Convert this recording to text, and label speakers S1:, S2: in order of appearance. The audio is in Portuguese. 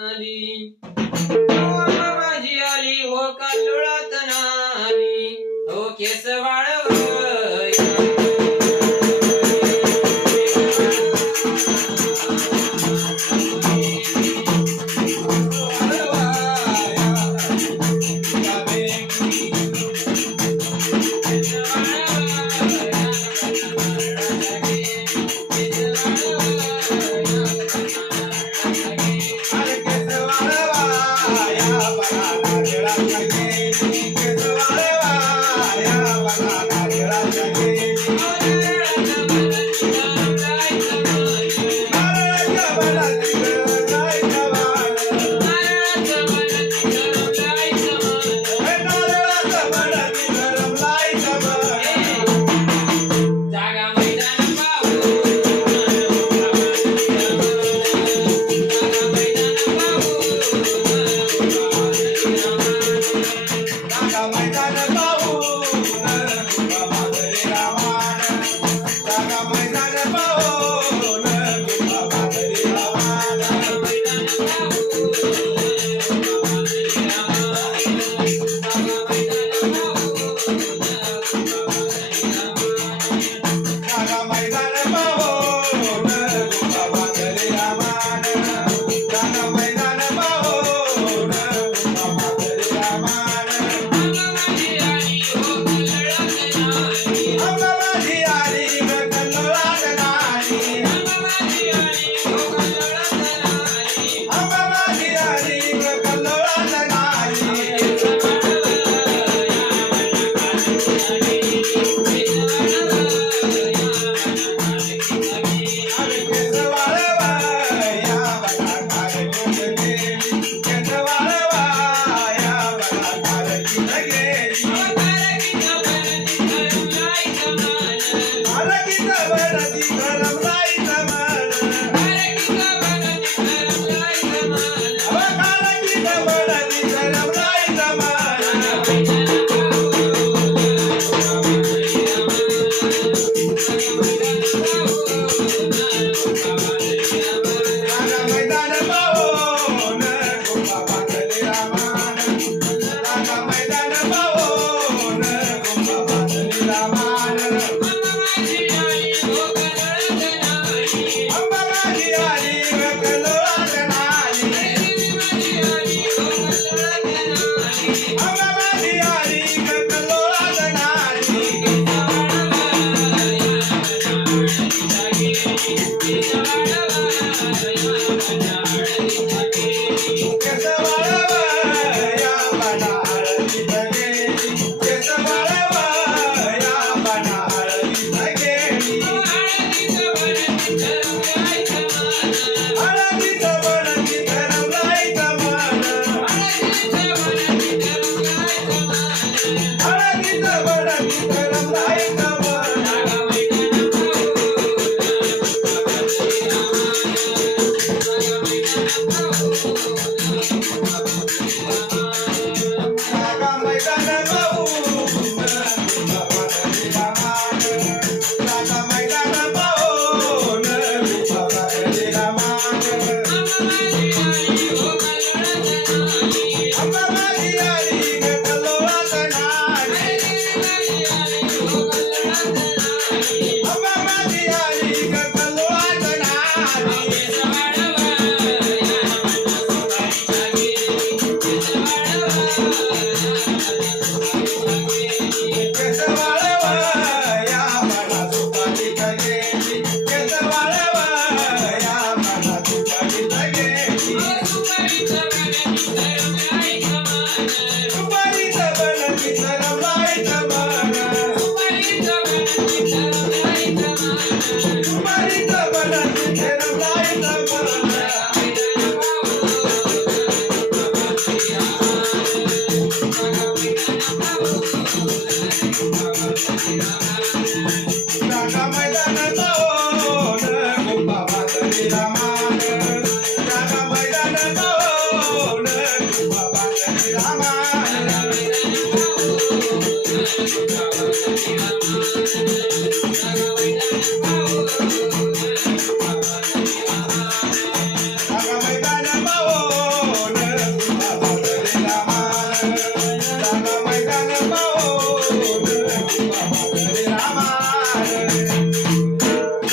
S1: Aline.
S2: Bye.